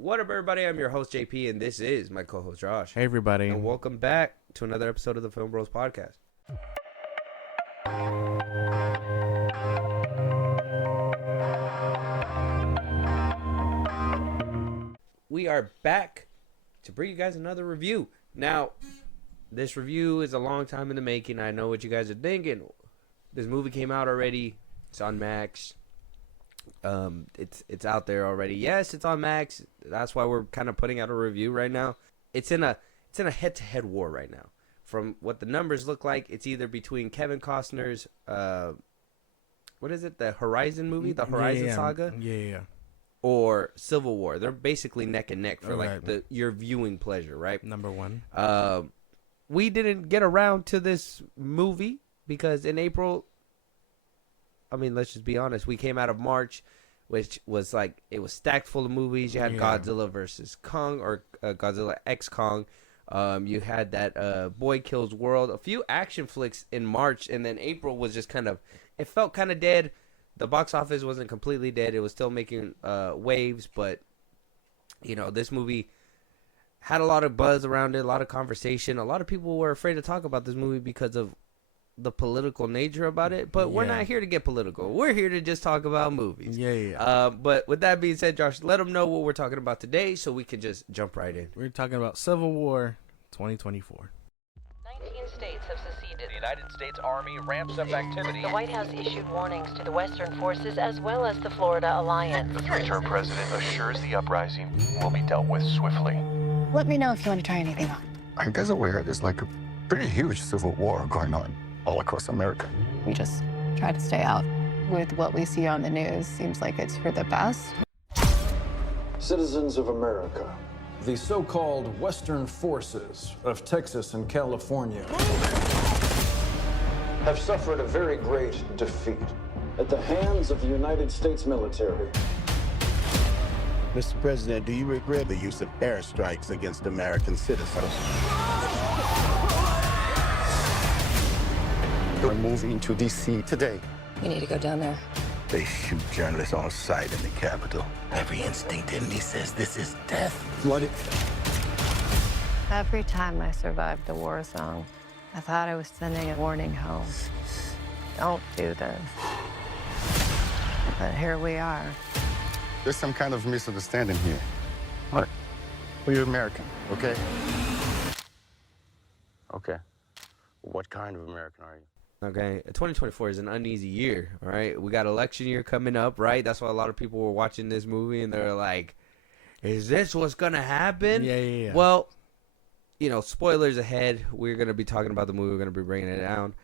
What up, everybody? I'm your host, JP, and this is my co-host, Josh. Hey, everybody. And welcome back to another episode of the FilmBros podcast. We are back to bring you guys another review. Now, this review is a long time in the making. I know what you guys are thinking. This movie came out already. It's on Max. It's out there already. Yes, it's on Max. That's why we're kind of putting out a review right now. It's in a head-to-head war right now. From what the numbers look like, it's either between Kevin Costner's what is it? The Horizon movie, the Horizon Saga, or Civil War. They're basically neck and neck for your viewing pleasure, right? Number one. We didn't get around to this movie because in April, I mean, let's just be honest. We came out of March, which was like, it was stacked full of movies. You had Godzilla versus Kong, or Godzilla X Kong. You had that Boy Kills World. A few action flicks in March, and then April was just kind of, it felt kind of dead. The box office wasn't completely dead. It was still making waves, but, you know, this movie had a lot of buzz around it, a lot of conversation. A lot of people were afraid to talk about this movie because of the political nature about it, but we're not here to get political. We're here to just talk about movies. But with that being said, Josh, let them know what we're talking about today so we can just jump right in. We're talking about Civil War 2024. 19 states have seceded. The United States Army ramps up activity. The White House issued warnings to the Western forces as well as the Florida Alliance. The three-term president assures the uprising will be dealt with swiftly. Let me know if you want to try anything on. I guess aware there's like a pretty huge civil war going on all across America. We just try to stay out. With what we see on the news, seems like it's for the best. Citizens of America, the so-called Western forces of Texas and California have suffered a very great defeat at the hands of the United States military. Mr. President, do you regret the use of airstrikes against American citizens? They're moving to D.C. today. We need to go down there. They shoot journalists on sight in the Capitol. Every instinct in me says this is death. Flooded. Every time I survived the war zone, I thought I was sending a warning home. Don't do this. But here we are. There's some kind of misunderstanding here. What? Well, you're American, okay? Okay. What kind of American are you? Okay, 2024 is an uneasy year, all right? We got election year coming up, right? That's why a lot of people were watching this movie, and they're like, is this what's going to happen? Yeah. Well, you know, spoilers ahead. We're going to be talking about the movie. We're going to be bringing it down.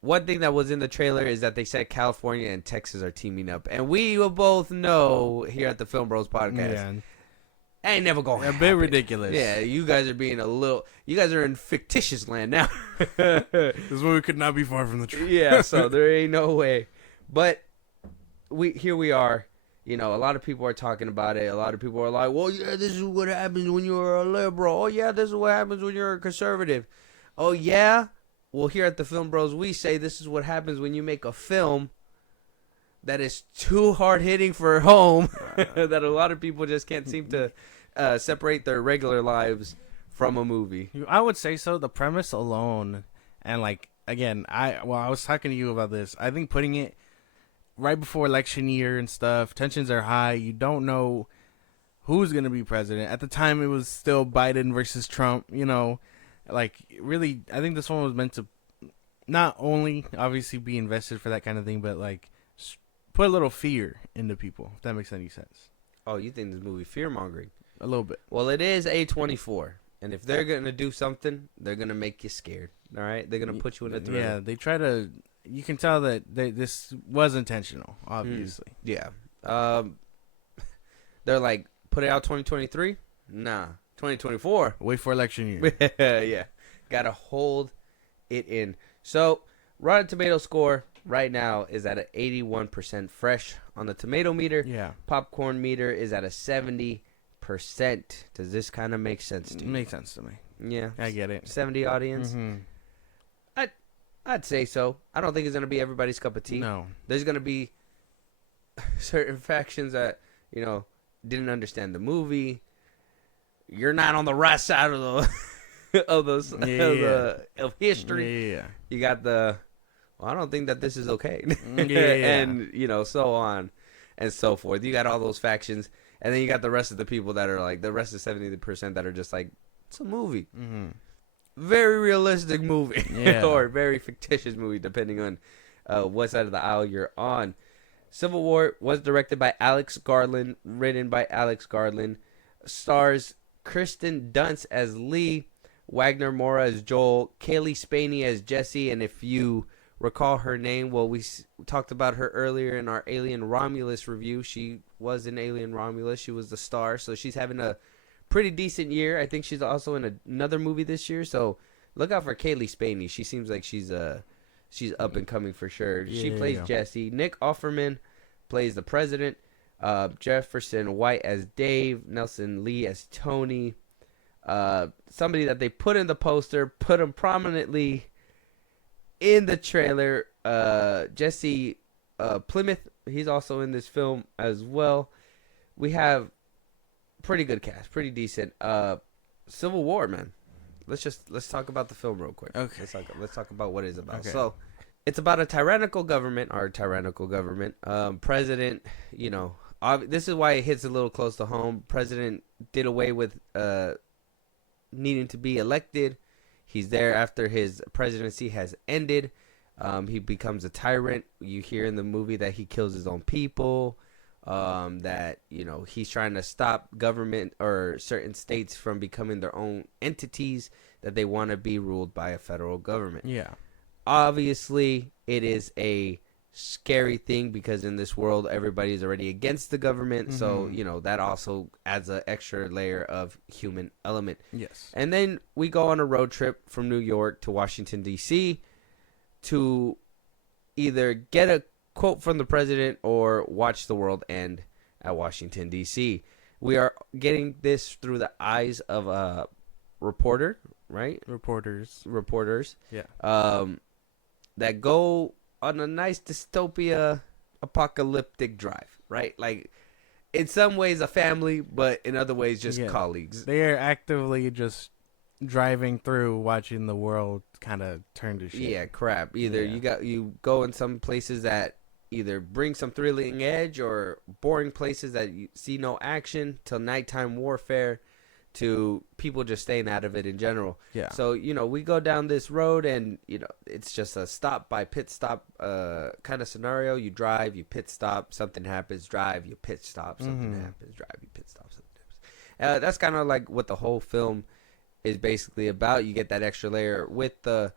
One thing that was in the trailer is that they said California and Texas are teaming up. And we will both know here at the Film Bros podcast, ain't never going to happen. A bit ridiculous. Yeah, you guys are being you guys are in fictitious land now. This movie could not be far from the truth. Yeah, so there ain't no way. But here we are. You know, a lot of people are talking about it. A lot of people are like, well, yeah, this is what happens when you're a liberal. Oh, yeah, this is what happens when you're a conservative. Oh, yeah? Well, here at the Film Bros, we say this is what happens when you make a film that is too hard-hitting for home, that a lot of people just can't seem to separate their regular lives from a movie. I would say so. The premise alone, and like, again, I was talking to you about this. I think putting it right before election year and stuff, tensions are high. You don't know who's going to be president. At the time, it was still Biden versus Trump, you know. Like, really, I think this one was meant to not only, obviously, be invested for that kind of thing, but, like, put a little fear into people, if that makes any sense. Oh, you think this movie fear-mongering? A little bit. Well, it is A24, and if they're going to do something, they're going to make you scared, all right? They're going to put you in a thriller. Yeah, they try to, you can tell that this was intentional, obviously. Yeah. They're like, put it out 2023? Nah. 2024. Wait for election year. Yeah. Gotta hold it in. So, Rotten Tomato score right now is at an 81% fresh on the tomato meter. Yeah. Popcorn meter is at a 70%. Does this kind of make sense to you? Makes sense to me. Yeah. I get it. 70 audience. Mm-hmm. I'd say so. I don't think it's going to be everybody's cup of tea. No. There's going to be certain factions that, you know, didn't understand the movie, you're not on the right side of the of history. Yeah. You got the, well, I don't think that this is okay. Yeah. And, so on and so forth. You got all those factions. And then you got the rest of the people that are like, the rest of 70% that are just like, it's a movie. Mm-hmm. Very realistic movie. Yeah. Or very fictitious movie, depending on what side of the aisle you're on. Civil War was directed by Alex Garland, written by Alex Garland. Stars Kristen Dunst as Lee, Wagner Moura as Joel, Kaylee Spaney as Jesse, and if you recall her name, well, we talked about her earlier in our Alien Romulus review. She was in Alien Romulus. She was the star, so she's having a pretty decent year. I think she's also in another movie this year, so look out for Kaylee Spaney. She seems like she's up and coming for sure. She plays Jesse. Nick Offerman plays the president. Jefferson White as Dave. Nelson Lee as Tony. Somebody that they put in the poster, put him prominently in the trailer. Jesse Plymouth. He's also in this film as well. We have pretty good cast, pretty decent. Civil War, man. Let's talk about the film real quick. Okay. Let's talk about what it's about. Okay. So, it's about a tyrannical government, president. This is why it hits a little close to home. President did away with needing to be elected. He's there after his presidency has ended. He becomes a tyrant. You hear in the movie that he kills his own people. That he's trying to stop government or certain states from becoming their own entities, that they want to be ruled by a federal government. Yeah. Obviously, it is a scary thing because in this world, everybody's already against the government. Mm-hmm. So, that also adds an extra layer of human element. Yes. And then we go on a road trip from New York to Washington, D.C. to either get a quote from the president or watch the world end at Washington, D.C. We are getting this through the eyes of a reporter, right? Reporters. Yeah. That go on a nice dystopia apocalyptic drive, right? Like, in some ways a family, but in other ways just colleagues. They are actively just driving through, watching the world kind of turn to shit. Yeah, crap. Either you go in some places that either bring some thrilling edge or boring places that you see no action, till nighttime warfare, to people just staying out of it in general. Yeah. So, we go down this road and, it's just a stop by pit stop kind of scenario. You drive, you pit stop, something happens, drive, you pit stop, something happens, drive, you pit stop, something happens. That's kind of like what the whole film is basically about. You get that extra layer with the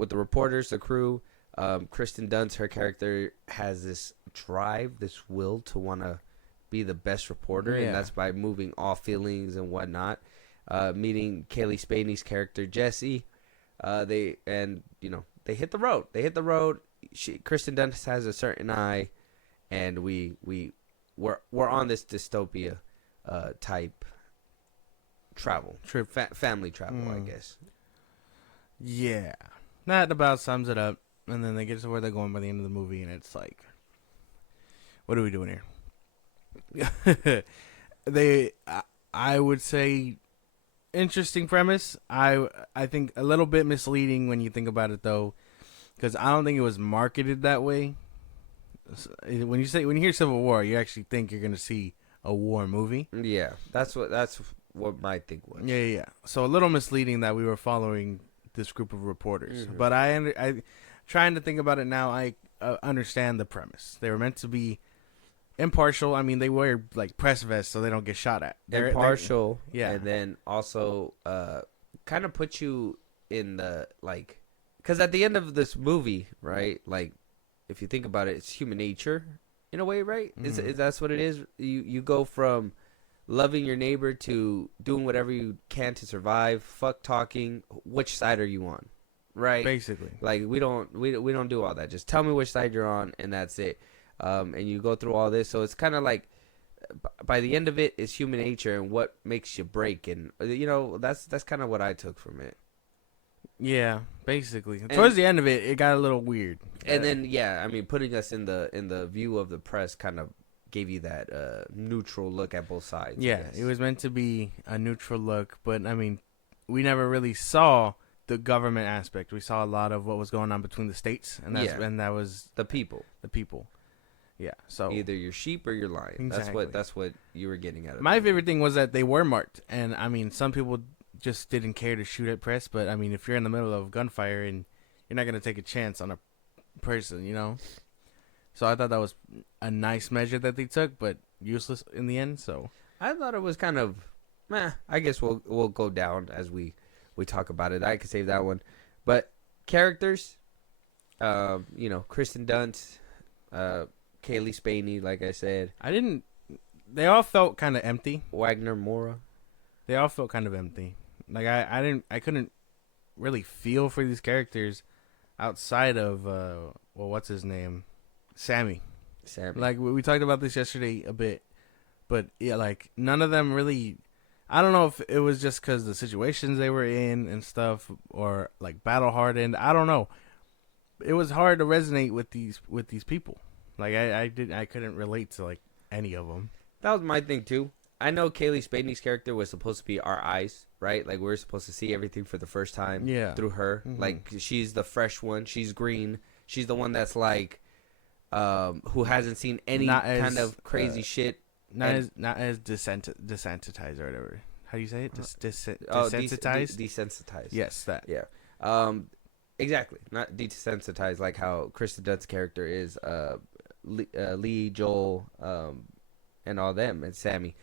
reporters, the crew. Kristen Dunst, her character, has this drive, this will to want to be the best reporter, and that's by moving off feelings and whatnot. Meeting Kaylee Spaney's character Jesse, they hit the road. Kristen Dunst has a certain eye, and we're on this dystopia type travel, family travel, I guess. Yeah, that about sums it up. And then they get to where they're going by the end of the movie, and it's like, what are we doing here? I would say, interesting premise. I think a little bit misleading when you think about it, though, because I don't think it was marketed that way. When you hear Civil War, you actually think you're gonna see a war movie. Yeah, that's what my think was. Yeah. So a little misleading that we were following this group of reporters, but I trying to think about it now, I understand the premise. They were meant to be impartial. I mean, they wear like press vests so they don't get shot at. They're impartial, yeah, and then also kind of put you in the because at the end of this movie, right? Like, if you think about it, it's human nature in a way, right? Is that's what it is? You go from loving your neighbor to doing whatever you can to survive. Fuck talking. Which side are you on? Right, basically. Like, we don't do all that. Just tell me which side you're on, and that's it. And you go through all this, so it's kind of like, by the end of it, it's human nature and what makes you break, and that's kind of what I took from it. Yeah, basically. Towards the end of it, it got a little weird. And then putting us in the view of the press kind of gave you that neutral look at both sides. I Yeah, guess. it was meant to be a neutral look, but I mean, we never really saw the government aspect. We saw a lot of what was going on between the states, and that was the people. the people. Yeah, so Either you're sheep or you're lion. Exactly. That's what you were getting at. my favorite thing was that they were marked, and I mean, some people just didn't care to shoot at press, but I mean, if you're in the middle of gunfire and you're not gonna take a chance on a person, you know. So I thought that was a nice measure that they took, but useless in the end. So I thought it was kind of, I guess we'll go down as we talk about it. I could save that one, but characters, Kristen Dunst, Kaylee Spaney, like I said, they all felt kind of empty. Wagner Moura. They all felt kind of empty. Like I couldn't really feel for these characters outside of what's his name, Sammy. Like we talked about this yesterday a bit, but yeah, like none of them really. I don't know if it was just because the situations they were in and stuff, or like battle hardened. I don't know. It was hard to resonate with these people. Like I couldn't relate to like any of them. That was my thing too. I know Kaylee Spaney's character was supposed to be our eyes, right? Like we're supposed to see everything for the first time through her. Mm-hmm. Like she's the fresh one. She's green. She's the one that's like, who hasn't seen any kind of crazy shit. Not as desensitized or whatever. How do you say it? Desensitized. Desensitized. Yes, that. Yeah. Exactly. Not desensitized like how Kristen Dunst's character is. Lee, Joel, and all them, and Sammy.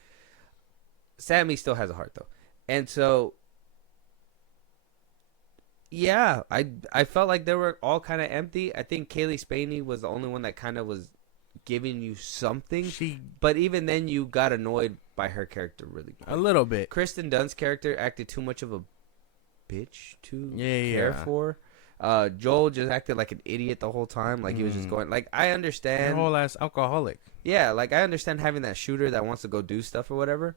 Sammy still has a heart though, and so yeah, I felt like they were all kind of empty. I think Kaylee Spaney was the only one that kind of was giving you something. But even then, you got annoyed by her character really quick. A little bit. Kristen Dunst's character acted too much of a bitch to care for. Joel just acted like an idiot the whole time. Like he was just going. Like I understand. The whole ass alcoholic. Yeah, like I understand having that shooter that wants to go do stuff or whatever.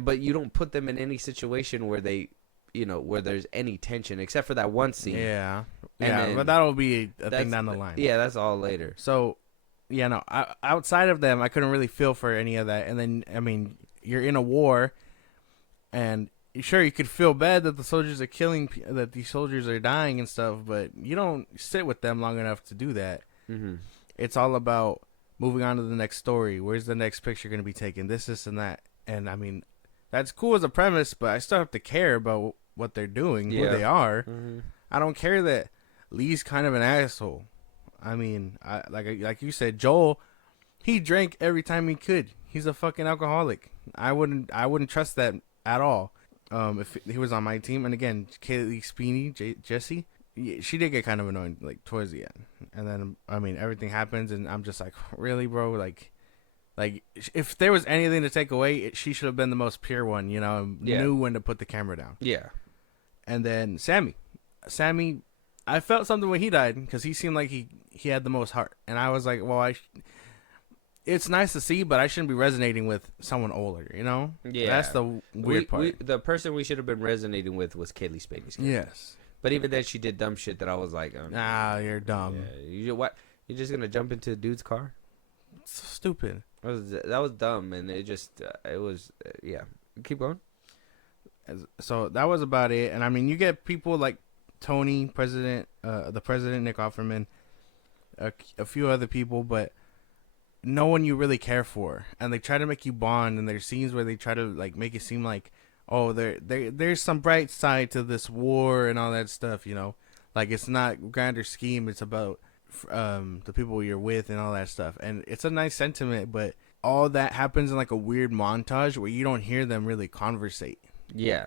But you don't put them in any situation where they, where there's any tension, except for that one scene. Yeah. Then, but that'll be a thing down the line. Yeah, that's all later. So, yeah, no, outside of them, I couldn't really feel for any of that. And then, I mean, you're in a war, and sure, you could feel bad that the soldiers are that these soldiers are dying and stuff, but you don't sit with them long enough to do that. Mm-hmm. It's all about moving on to the next story. Where's the next picture going to be taken? This, and that. And, I mean, that's cool as a premise, but I still have to care about what they're doing, who they are. Mm-hmm. I don't care that Lee's kind of an asshole. I mean, like you said, Joel, he drank every time he could. He's a fucking alcoholic. I wouldn't trust that at all. If he was on my team, and again, Kaylee Spaney, Jessie, she did get kind of annoying like towards the end, and then I mean everything happens, and I'm just like, really, bro, like if there was anything to take away, she should have been the most pure one, knew when to put the camera down. Yeah. And then Sammy, I felt something when he died because he seemed like he had the most heart, and I was like, well, it's nice to see, but I shouldn't be resonating with someone older, Yeah. That's the weird part. The person we should have been resonating with was Kaylee Spaney's character. Yes. But even then, she did dumb shit that I was like, nah, you're dumb. Yeah, what? You're just going to jump into a dude's car? It's so stupid. That was dumb, and it just, it was, yeah. Keep going. So that was about it. And I mean, you get people like Tony, the president, Nick Offerman, a few other people, but no one you really care for, and they try to make you bond, and there's scenes where they try to like make it seem like, oh, there's some bright side to this war and all that stuff, like it's not grander scheme, it's about the people you're with and all that stuff, and it's a nice sentiment, but all that happens in like a weird montage where you don't hear them really conversate. Yeah.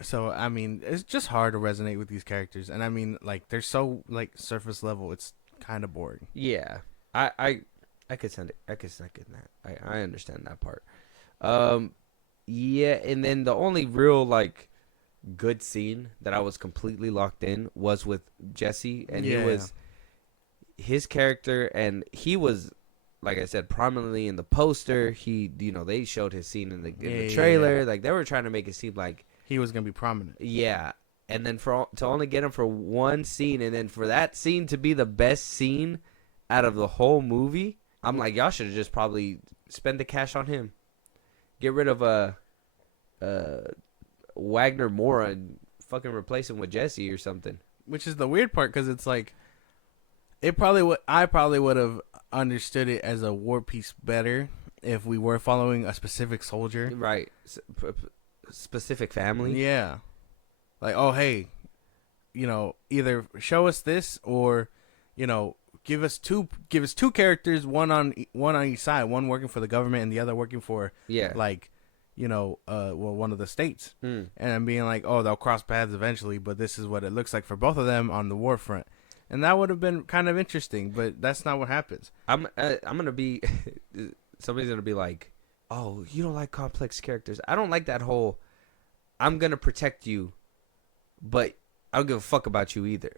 So I mean, it's just hard to resonate with these characters, and I mean, like they're so like surface level, it's kind of boring. Yeah, I could second that. I understand that part. Yeah, and then the only real like good scene that I was completely locked in was with Jesse, and it was his character, and he was, like I said, prominently in the poster. He, they showed his scene in the trailer. Like they were trying to make it seem like he was gonna be prominent. Yeah, and then to only get him for one scene, and then for that scene to be the best scene out of the whole movie, I'm like, y'all should have just probably spent the cash on him. Get rid of Wagner Moura and fucking replace him with Jesse or something. Which is the weird part, because it's like, I probably would have understood it as a war piece better if we were following a specific soldier. Right. Specific family. Yeah. Like, oh, hey, either show us this or, give us two characters, one on each side, one working for the government and the other working for, one of the states. And I'm being like, oh, they'll cross paths eventually, but this is what it looks like for both of them on the war front. And that would have been kind of interesting, but that's not what happens. I'm gonna be somebody's gonna be like, oh, you don't like complex characters. I don't like that whole I'm gonna protect you, but I don't give a fuck about you either.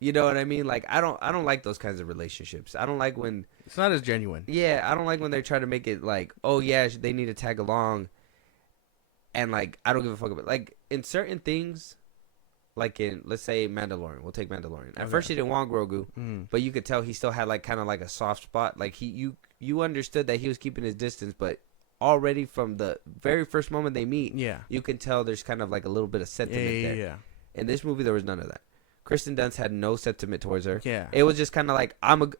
You know what I mean? Like, I don't like those kinds of relationships. I don't like when it's not as genuine. Yeah, I don't like when they try to make it like, oh yeah, they need to tag along, and like I don't give a fuck about, like, in certain things, like in, let's say, Mandalorian. We'll take Mandalorian. At first he didn't want Grogu, but you could tell he still had like kind of like a soft spot. Like you understood that he was keeping his distance, but already from the very first moment they meet, you can tell there's kind of like a little bit of sentiment there. Yeah. In this movie, there was none of that. Kristen Dunst had no sentiment towards her. Yeah. It was just kind of like, I'm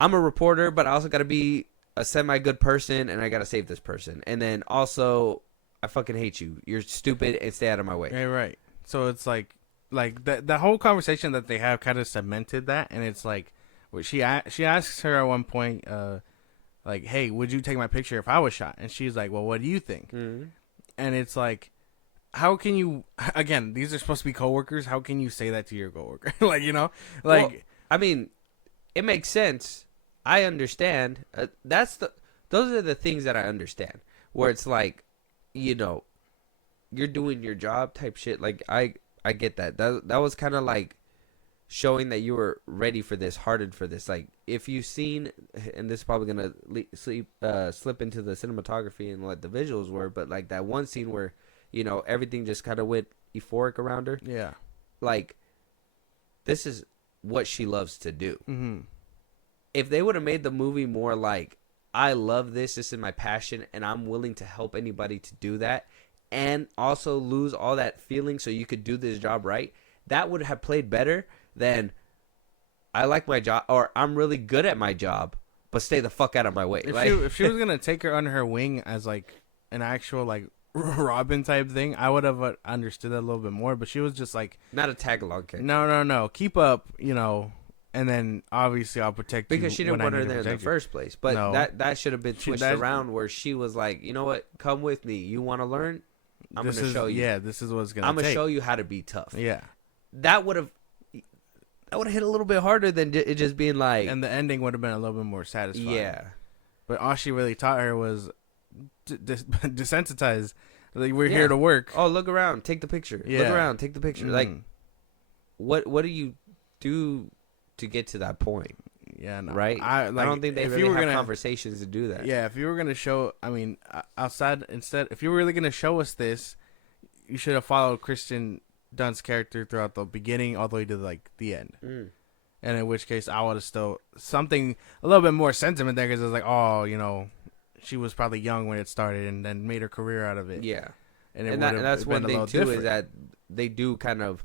a reporter, but I also got to be a semi-good person, and I got to save this person. And then also, I fucking hate you. You're stupid, and stay out of my way. Yeah, right. So it's like the whole conversation that they have kind of cemented that, and it's like, she asks her at one point, like, hey, would you take my picture if I was shot? And she's like, well, what do you think? Mm-hmm. And it's like, how can you, again, these are supposed to be coworkers. How can you say that to your coworker? Well, I mean, it makes sense. I understand. Those are the things that I understand, where it's like, you're doing your job type shit. Like, I get that. That was kind of like showing that you were ready for this, hardened for this. Like, if you've seen, and this is probably gonna slip into the cinematography and what the visuals were, but like that one scene where, everything just kind of went euphoric around her. Yeah. Like, this is what she loves to do. Mm-hmm. If they would have made the movie more like, I love this is my passion, and I'm willing to help anybody to do that, and also lose all that feeling so you could do this job right, that would have played better than, I like my job, or I'm really good at my job, but stay the fuck out of my way. If she was going to take her under her wing as like an actual like Robin type thing, I would have understood that a little bit more, but she was just like, not a tag along character. No, keep up, and then obviously I'll protect you. Because she didn't want her there in the first place. But no, that should have been switched around, where she was like, you know what, come with me. You want to learn? I'm going to show you. Yeah, this is what it's going to take. I'm going to show you how to be tough. Yeah. That would have hit a little bit harder than it just being like. And the ending would have been a little bit more satisfying. Yeah. But all she really taught her was desensitize. Like, we're here to work. Oh, look around. Take the picture. Yeah. Look around. Take the picture. Like, what do you do to get to that point? Yeah, no. Right? I don't think they really have conversations to do that. Yeah, if you were going to show, if you were really going to show us this, you should have followed Kristen Dunst's character throughout the beginning all the way to like the end. And in which case I would have still something a little bit more sentiment there, because it's like, oh, she was probably young when it started and then made her career out of it. Yeah. And that's one thing too, is that they do kind of,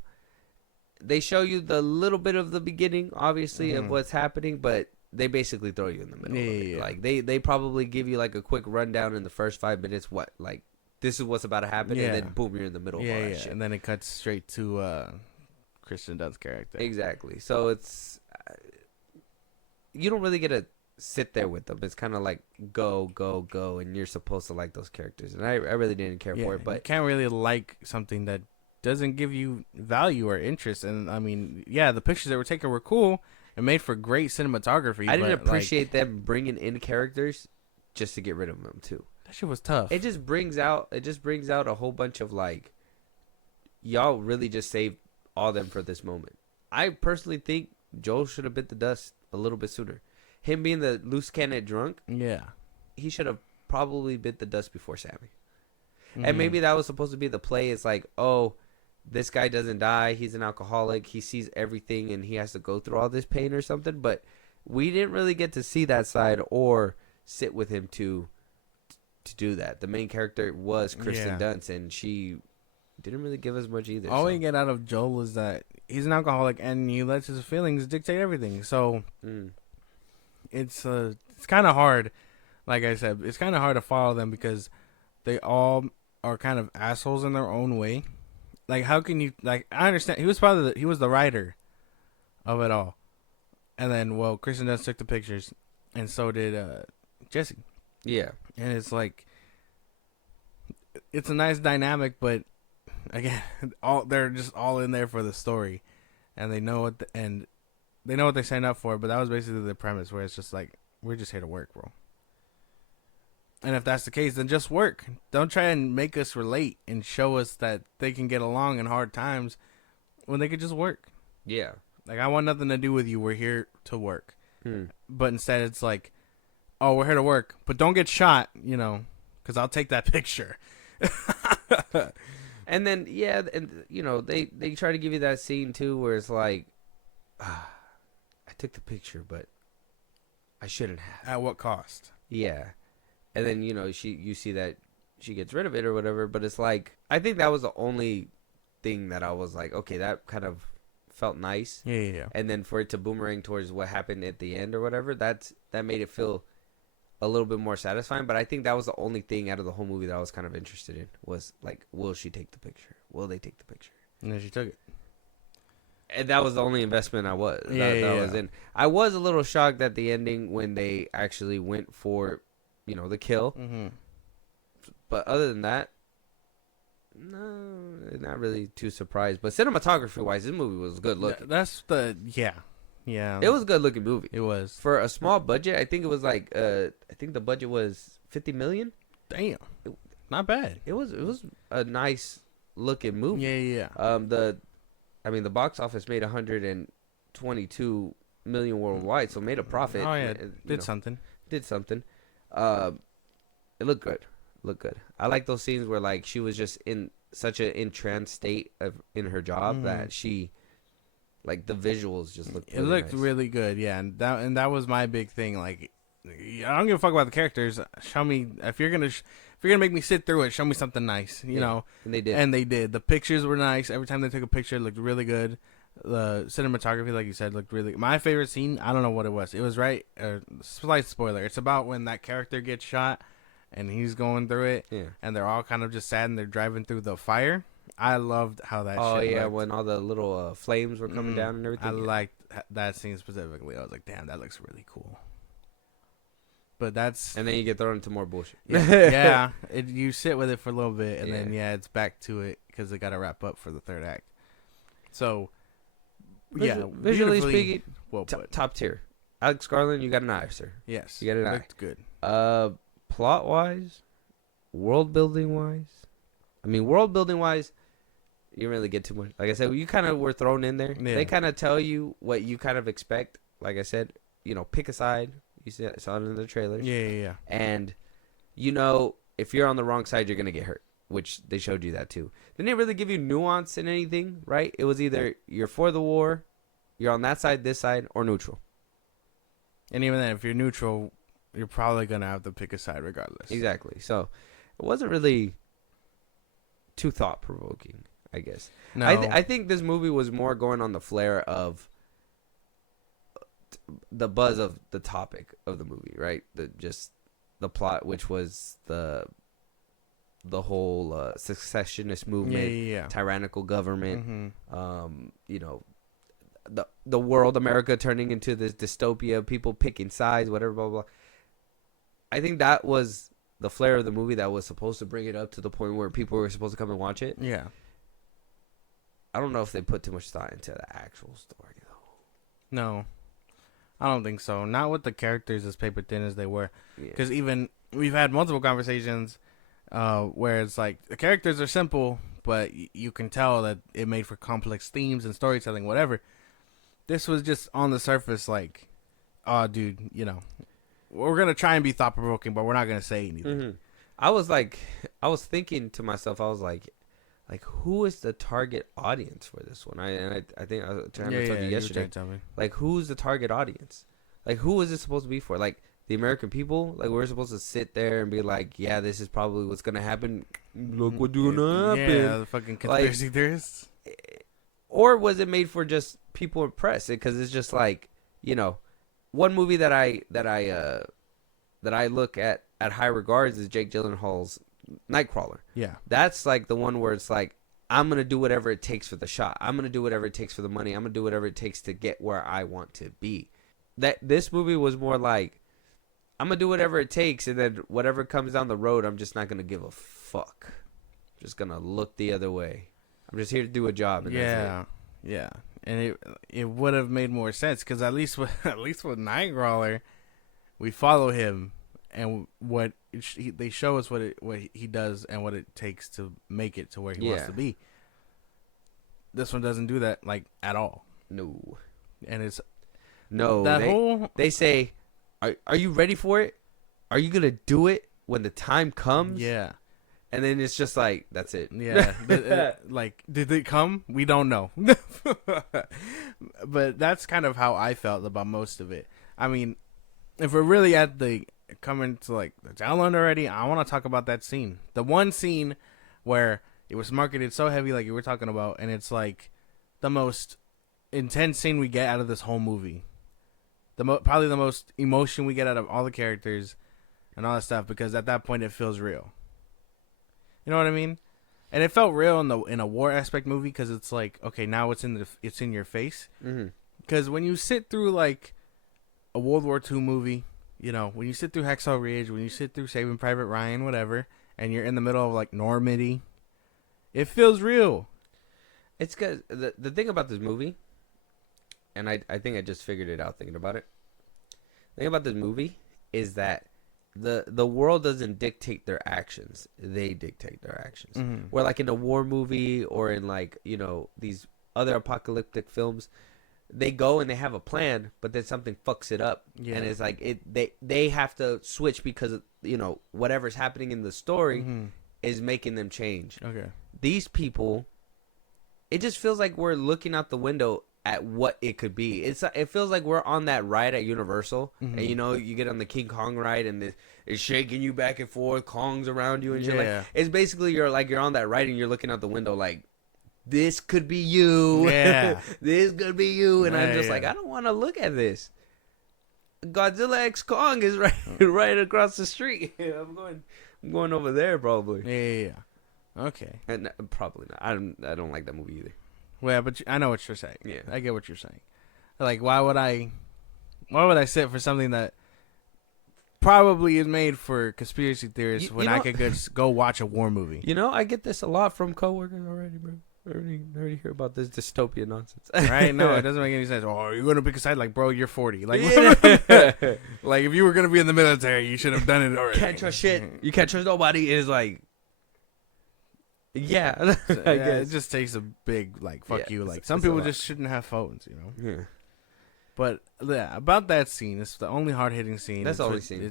they show you the little bit of the beginning, obviously, of what's happening, but they basically throw you in the middle of it. Yeah. Like, they probably give you like a quick rundown in the first 5 minutes, like, this is what's about to happen, and then boom, you're in the middle of all that shit. And then it cuts straight to Kristen Dunst's character. Exactly. So it's, you don't really get to sit there with them. It's kind of like go, and you're supposed to like those characters, and I really didn't care for it. But you can't really like something that doesn't give you value or interest. And I mean, the pictures that were taken were cool and made for great cinematography. I didn't appreciate them bringing in characters just to get rid of them too. That shit was tough. It just brings out a whole bunch of like, y'all really just saved all them for this moment. I personally think Joel should have bit the dust a little bit sooner. Him being the loose cannon drunk, he should have probably bit the dust before Sammy. And maybe that was supposed to be the play. It's like, oh, this guy doesn't die. He's an alcoholic. He sees everything, and he has to go through all this pain or something. But we didn't really get to see that side or sit with him to do that. The main character was Kristen Dunst, and she didn't really give us much either. All we get out of Joel is that he's an alcoholic, and he lets his feelings dictate everything. So it's kind of hard. Like I said, it's kind of hard to follow them because they all are kind of assholes in their own way. Like, how can you, like, I understand he was he was the writer of it all, and then Kristen Dunst took the pictures, and so did Jesse. Yeah, and it's like it's a nice dynamic, but again, they're just all in there for the story, and they know what they know what they signed up for. But that was basically the premise, where it's just like, we're just here to work, bro. And if that's the case, then just work. Don't try and make us relate and show us that they can get along in hard times when they could just work. Yeah. Like, I want nothing to do with you. We're here to work. But instead it's like, oh, we're here to work, but don't get shot, because I'll take that picture. And then, they try to give you that scene, too, where it's like, I took the picture, but I shouldn't have. At what cost? Yeah. And then, you see that she gets rid of it or whatever, but it's like, I think that was the only thing that I was like, okay, that kind of felt nice. Yeah. And then for it to boomerang towards what happened at the end or whatever, that made it feel a little bit more satisfying. But I think that was the only thing out of the whole movie that I was kind of interested in, was like, will she take the picture? Will they take the picture? And then she took it. And that was the only investment I was in. I was a little shocked at the ending when they actually went for, the kill. Mm-hmm. But other than that, no, not really too surprised. But cinematography wise, this movie was good looking. Yeah. It was a good looking movie. It was. For a small budget, I think it was like, I think the budget was $50 million. Damn. Not bad. It was a nice looking movie. Yeah. The box office made 122 million worldwide, so made a profit. Oh yeah, did something. It looked good. I like those scenes where like she was just in such an entranced state in her job that she, like, the visuals just looked. It looked really good, yeah, and that was my big thing. Like, I don't give a fuck about the characters. Show me, if you're gonna make me sit through it, show me something nice, you know. And they did. The pictures were nice. Every time they took a picture, it looked really good. The cinematography, like you said, looked really. My favorite scene, I don't know what it was. It was slight spoiler. It's about when that character gets shot, and he's going through it, and they're all kind of just sad, and they're driving through the fire. I loved how that. Oh shit yeah, looked. when all the little flames were coming down and everything. I liked that scene specifically. I was like, damn, that looks really cool. But that's, and then you get thrown into more bullshit. Yeah. You sit with it for a little bit, and then it's back to it because they got to wrap up for the third act. So, visually speaking, well, top tier. Alex Garland, you got an eye, sir. Yes, you got an eye. Looked good. Plot wise, world building wise, world building wise, you didn't really get too much. Like I said, you kind of were thrown in there. Yeah. They kind of tell you what you kind of expect. Like I said, pick a side. You saw it in the trailers. Yeah. And, if you're on the wrong side, you're going to get hurt, which they showed you that too. They didn't really give you nuance in anything, right? It was either you're for the war, you're on that side, this side, or neutral. And even then, if you're neutral, you're probably going to have to pick a side regardless. Exactly. So it wasn't really too thought-provoking, I guess. No. I think this movie was more going on the flair of the buzz of the topic of the movie, right? The plot, which was the whole secessionist movement, tyrannical government, the world, America turning into this dystopia, people picking sides, whatever, blah, blah. I think that was the flair of the movie that was supposed to bring it up to the point where people were supposed to come and watch it. Yeah. I don't know if they put too much thought into the actual story, though. No. I don't think so. Not with the characters as paper thin as they were. Because even we've had multiple conversations where it's like the characters are simple, but you can tell that it made for complex themes and storytelling, whatever. This was just on the surface like, oh, dude, we're going to try and be thought-provoking, but we're not going to say anything. Mm-hmm. I was thinking to myself, I was like, like, who is the target audience for this one? I think I told you yesterday. Tell me. Like, who's the target audience? Like, who is it supposed to be for? Like, the American people? Like, we're supposed to sit there and be like, yeah, this is probably what's gonna happen. Look what's gonna happen. Yeah, the fucking conspiracy theorists. Or was it made for just people in press? Because it's just like, you know, one movie that I look at high regards is Jake Gyllenhaal's Nightcrawler. Yeah. That's like the one where it's like, I'm going to do whatever it takes for the shot. I'm going to do whatever it takes for the money. I'm going to do whatever it takes to get where I want to be. This movie was more like, I'm going to do whatever it takes, and then whatever comes down the road, I'm just not going to give a fuck. I'm just going to look the other way. I'm just here to do a job. And that's it. Yeah. And it would have made more sense, because at least with Nightcrawler, we follow him, and they show us what he does and what it takes to make it to where he wants to be. This one doesn't do that, like, at all. No. And it's they say, are you ready for it? Are you gonna do it when the time comes? Yeah. And then it's just like, that's it. Yeah. Like, did it come? We don't know. But that's kind of how I felt about most of it. I mean, if we're really at the coming to like the download already, I want to talk about that scene. The one scene where it was marketed so heavy, like you were talking about, and it's like the most intense scene we get out of this whole movie. Probably the most emotion we get out of all the characters and all that stuff, because at that point it feels real. You know what I mean? And it felt real in a war aspect movie, because it's like, okay, now it's in your face. Because when you sit through like a World War II movie, you know, when you sit through Hacksaw Ridge, when you sit through Saving Private Ryan, whatever, and you're in the middle of like Normandy, it feels real. It's because the thing about this movie, and I think I just figured it out thinking about it. The thing about this movie is that the world doesn't dictate their actions; they dictate their actions. Where like in a war movie or in like, you know, these other apocalyptic films, they go and they have a plan, but then something fucks it up, and it's like they have to switch because, you know, whatever's happening in the story is making them change. Okay, these people, it just feels like we're looking out the window at what it could be. It feels like we're on that ride at Universal, and you know, you get on the King Kong ride, and it's shaking you back and forth, Kongs around you and shit. Like, it's basically you're on that ride and you're looking out the window like, this could be you. Yeah. This could be you. And I'm just like, I don't want to look at this. Godzilla X Kong is right across the street. I'm going over there probably. Yeah. Okay. And probably not. I don't like that movie either. Well, but I know what you're saying. Yeah. I get what you're saying. Like, why would I sit for something that probably is made for conspiracy theorists when I could just go watch a war movie? You know, I get this a lot from coworkers already, bro. I already hear about this dystopia nonsense. Right? No, it doesn't make any sense. Oh, you're gonna pick a side? Like, bro, you're 40. Like, like if you were gonna be in the military, you should have done it already. Can't trust shit. You can't trust nobody. Is like, yeah. So, I guess it just takes a big like fuck you. Like, some people just shouldn't have phones, you know. Yeah. But yeah, about that scene, it's the only hard hitting scene. That's the only scene.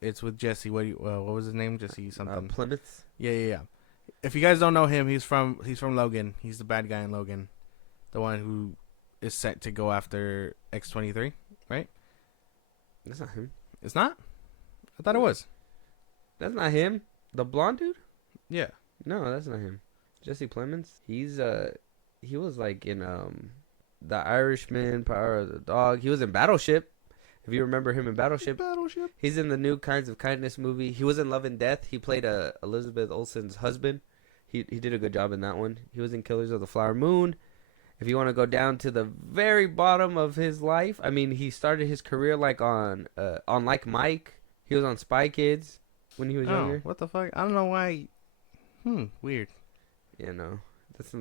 It's with Jesse. What was his name? Jesse something. Plymouth. Yeah. If you guys don't know him, he's from Logan. He's the bad guy in Logan, the one who is set to go after X-23, right? That's not him. It's not? I thought it was. That's not him. The blonde dude? Yeah. No, that's not him. Jesse Plemons. He was like in The Irishman, Power of the Dog. He was in Battleship. If you remember him in Battleship. He's in the New Kinds of Kindness movie. He was in Love and Death. He played Elizabeth Olsen's husband. He did a good job in that one. He was in Killers of the Flower Moon. If you want to go down to the very bottom of his life, I mean, he started his career like on Like Mike. He was on Spy Kids when he was younger. What the fuck? I don't know why. Weird. Yeah, no. That's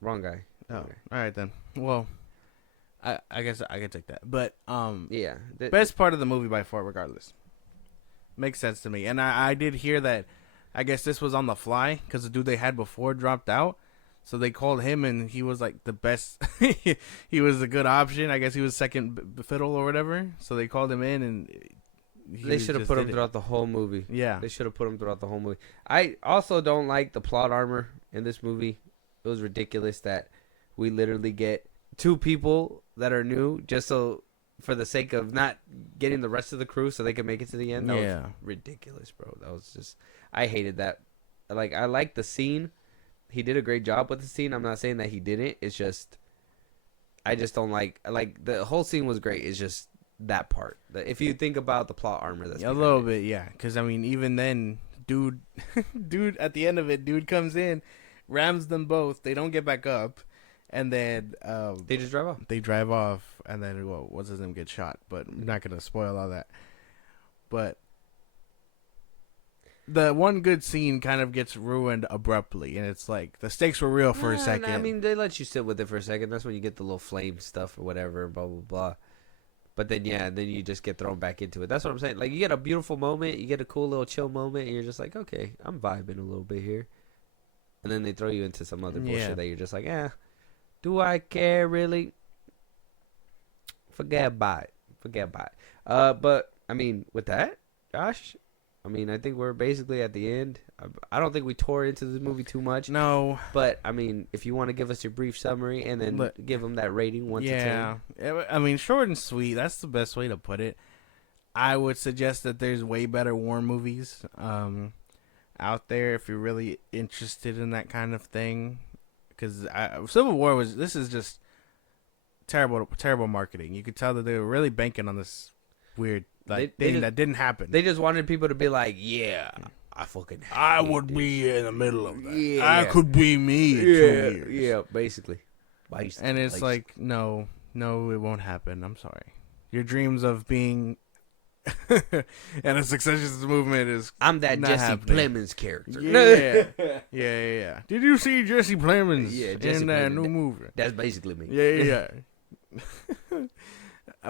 wrong guy. All right then. Well, I guess I can take that. But yeah, best part of the movie by far, regardless. Makes sense to me. And I did hear that. I guess this was on the fly because the dude they had before dropped out, so they called him and he was like the best. He was a good option. I guess he was second fiddle or whatever. So they called him in and They should have put him throughout the whole movie. Yeah. They should have put him throughout the whole movie. I also don't like the plot armor in this movie. It was ridiculous that we literally get 2 people that are new just so for the sake of not getting the rest of the crew so they can make it to the end. That was ridiculous, bro. That was just, I hated that. Like, I like the scene. He did a great job with the scene. I'm not saying that he didn't. It's just, I just don't like the whole scene was great. It's just that part. If you think about the plot armor, that's a little bit, yeah. Because I mean, even then, dude, at the end of it, dude comes in, rams them both. They don't get back up, and then they just drive off. They drive off, and then what's his name gets shot. But I'm not gonna spoil all that. But the one good scene kind of gets ruined abruptly, and it's like the stakes were real for a second. I mean, they let you sit with it for a second. That's when you get the little flame stuff or whatever, blah blah blah. But then then you just get thrown back into it. That's what I'm saying. Like, you get a beautiful moment, you get a cool little chill moment, and you're just like, okay, I'm vibing a little bit here. And then they throw you into some other bullshit that you're just like, do I care really? Forget about it. But I mean, with that, Josh, I mean, I think we're basically at the end. I don't think we tore into this movie too much. No. But, I mean, if you want to give us your brief summary and then give them that rating 1 to 10. Yeah. I mean, short and sweet. That's the best way to put it. I would suggest that there's way better war movies out there if you're really interested in that kind of thing. Because Civil War this is just terrible marketing. You could tell that they were really banking on this weird thing that didn't happen. They just wanted people to be like, yeah, I would be in the middle of that. Yeah. I could be me in 2 years. Yeah, basically. And it's like, no, it won't happen. I'm sorry. Your dreams of being and a secessionist movement is I'm that Jesse happening. Plemons character. Yeah. Did you see Jesse Plemons in that new movie? That's basically me. Yeah.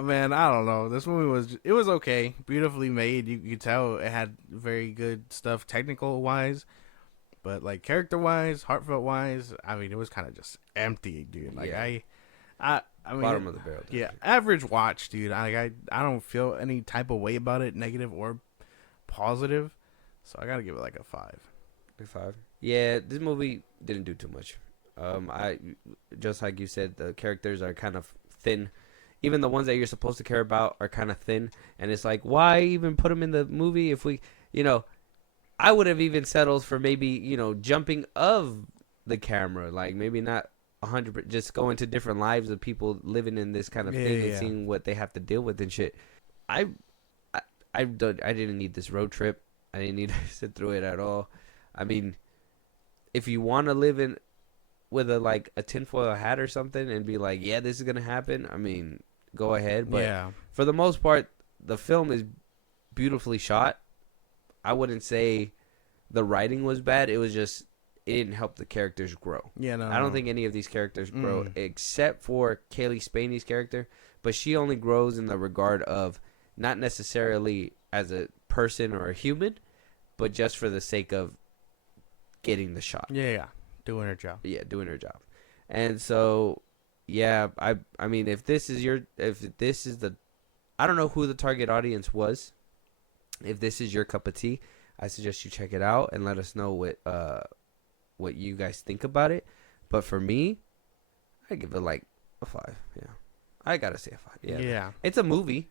Man, I don't know. This movie was okay, beautifully made. You could tell it had very good stuff technical wise, but like character wise, heartfelt wise, I mean, it was kind of just empty, dude. Like I mean, bottom of the barrel. Yeah, average watch, dude. I don't feel any type of way about it, negative or positive. So I gotta give it like a 5. A 5. Yeah, this movie didn't do too much. I just like you said, the characters are kind of thin. Even the ones that you're supposed to care about are kind of thin, and it's like, why even put them in the movie if we, I would have even settled for maybe, jumping of the camera, like maybe not 100, just going to different lives of people living in this kind of thing and seeing what they have to deal with and shit. I didn't need this road trip. I didn't need to sit through it at all. I mean, if you want to live with a tinfoil hat or something and be like, yeah, this is gonna happen, I mean, go ahead. But for the most part, the film is beautifully shot. I wouldn't say the writing was bad. It was just, it didn't help the characters grow. Yeah, no. I don't think any of these characters grow except for Kaylee Spaney's character, but she only grows in the regard of not necessarily as a person or a human, but just for the sake of getting the shot. Yeah. Doing her job. Yeah, doing her job. And so, yeah, I mean, if this is the, I don't know who the target audience was. If this is your cup of tea, I suggest you check it out and let us know what you guys think about it. But for me, I give it like a 5. Yeah, I gotta say a 5. Yeah. It's a movie.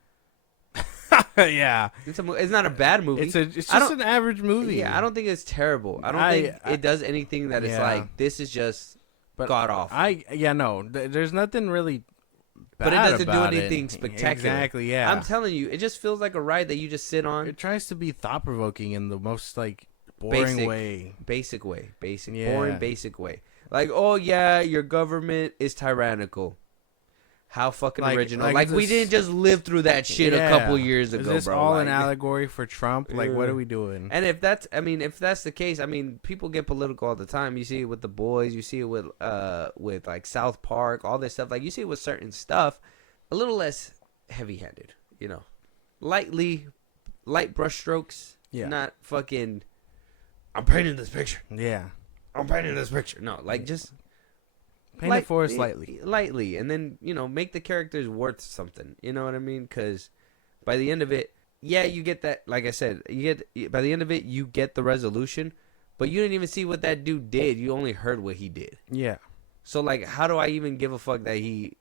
Yeah, it's not a bad movie. It's just an average movie. Yeah, I don't think it's terrible. I don't think it does anything that is like, this is just god awful. There's nothing really bad, but it doesn't do about anything it. spectacular. Exactly. Yeah, I'm telling you, it just feels like a ride that you just sit on. It tries to be thought provoking in the most like boring way. Basic way. Boring basic way. Like, oh yeah, your government is tyrannical. How fucking original. Like we didn't just live through that shit a couple years ago, bro. Is this all an allegory for Trump? Like, what are we doing? And if that's the case, I mean, people get political all the time. You see it with The Boys. You see it with like South Park, all this stuff. Like, you see it with certain stuff, a little less heavy-handed, light brush strokes. Yeah. Not fucking, I'm painting this picture. Yeah. I'm painting this picture. No, like, just paint it for us lightly, and then make the characters worth something. You know what I mean? Because by the end of it, yeah, you get that. Like I said, you get by the end of it, you get the resolution, but you didn't even see what that dude did. You only heard what he did. Yeah. So like, how do I even give a fuck that he,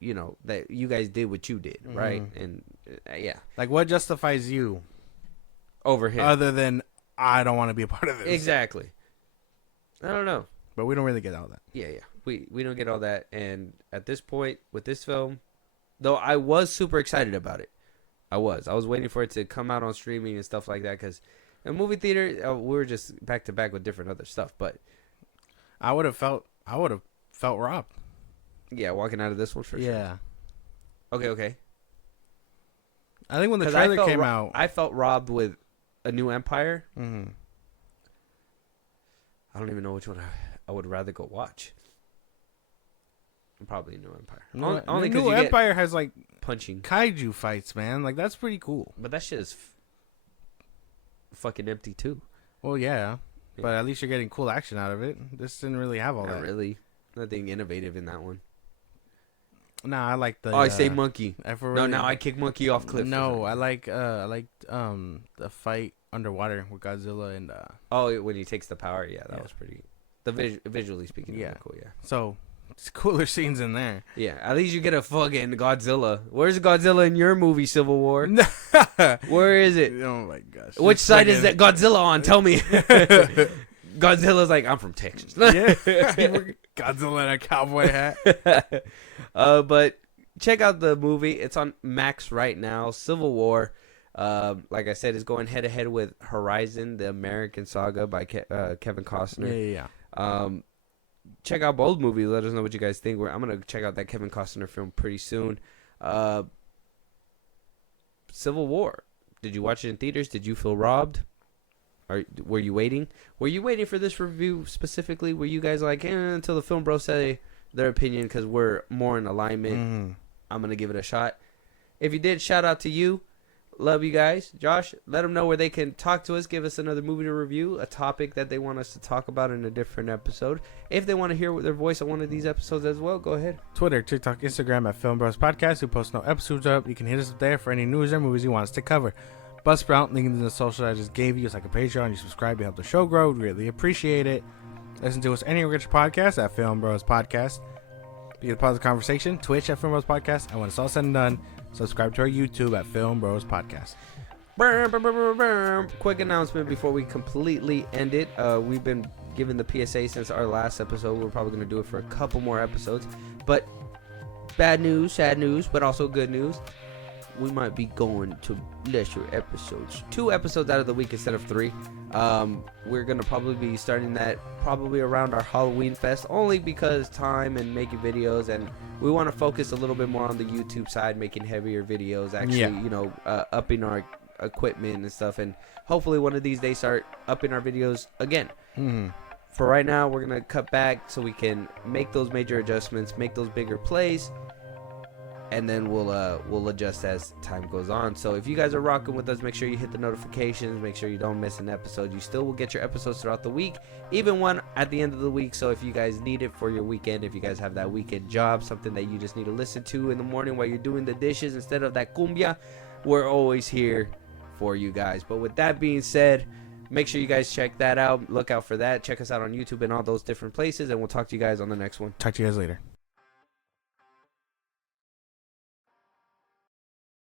that you guys did what you did, right? And yeah, Like, what justifies you over him other than I don't want to be a part of this? exactly. I don't know. But we don't really get all that. Yeah. We don't get all that. And at this point with this film, though, I was super excited about it. I was waiting for it to come out on streaming and stuff like that because in movie theater we were just back to back with different other stuff. But I would have felt robbed. yeah, walking out of this one for sure. Yeah. Okay. I think when the 'Cause trailer came out, I felt robbed with A New Empire. mhm. I don't even know which one I would rather go watch. Probably New Empire. Only because New you Empire has like get punching. kaiju fights, man. Like that's pretty cool. But that shit is fucking empty too. Well, yeah, but at least you're getting cool action out of it. This didn't really have all Not that. really. Nothing innovative in that one. Nah, I like the. I say monkey. No, No, now I kick monkey off cliff. No, I like the fight underwater with Godzilla and Oh, when he takes the power, yeah, that Yeah. was pretty. Visually speaking, Yeah. cool, yeah. so it's cooler scenes in there. Yeah, at least you get a fucking Godzilla. Where's Godzilla in your movie, Civil War? Where is it? Oh my gosh. Which It's side is that fucking- Godzilla on? Tell me. Godzilla's like, I'm from Texas. Yeah, Godzilla in a cowboy hat. But check out the movie. It's on Max right now. Civil War. Like I said, is going head to head with Horizon, the American Saga by Kevin Costner. Yeah. Check out both movies. Let us know what you guys think. I'm gonna check out that Kevin Costner film pretty soon. Civil War. Did you watch it in theaters? Did you feel robbed? Or were you waiting? Were you waiting for this review specifically? Were you guys like until the film bros say their opinion because we're more in alignment? I'm gonna give it a shot. If you did, shout out to you. Love you guys. Josh, let them know where they can talk to us. Give us another movie to review, a topic that they want us to talk about in a different episode. If they want to hear their voice on one of these episodes as well, go ahead. Twitter, TikTok, Instagram at FilmBros Podcast. We post no episodes up. You can hit us up there for any news or movies you want us to cover. Buzzsprout, link in the social I just gave you. It's like a Patreon. You subscribe, you help the show grow. We really appreciate it. Listen to us anywhere you get your podcast at FilmBros Podcast. Be a part of the conversation. Twitch at FilmBros Podcast. And when it's all said and done, subscribe to our YouTube at FilmBros Podcast. Quick announcement before we completely end it. We've been given the PSA since our last episode. We're probably going to do it for a couple more episodes. But bad news, sad news, but also good news. We might be going to lesser episodes. 2 episodes out of the week instead of 3. We're going to probably be starting that probably around our Halloween fest. Only because time and making videos. And we want to focus a little bit more on the YouTube side. Making heavier videos. Actually, upping our equipment and stuff. And hopefully one of these days start upping our videos again. For right now, we're going to cut back so we can make those major adjustments. Make those bigger plays. And then we'll adjust as time goes on. So if you guys are rocking with us, make sure you hit the notifications. Make sure you don't miss an episode. You still will get your episodes throughout the week, even one at the end of the week. So if you guys need it for your weekend, if you guys have that weekend job, something that you just need to listen to in the morning while you're doing the dishes instead of that cumbia, we're always here for you guys. But with that being said, make sure you guys check that out. Look out for that. Check us out on YouTube and all those different places. And we'll talk to you guys on the next one. Talk to you guys later.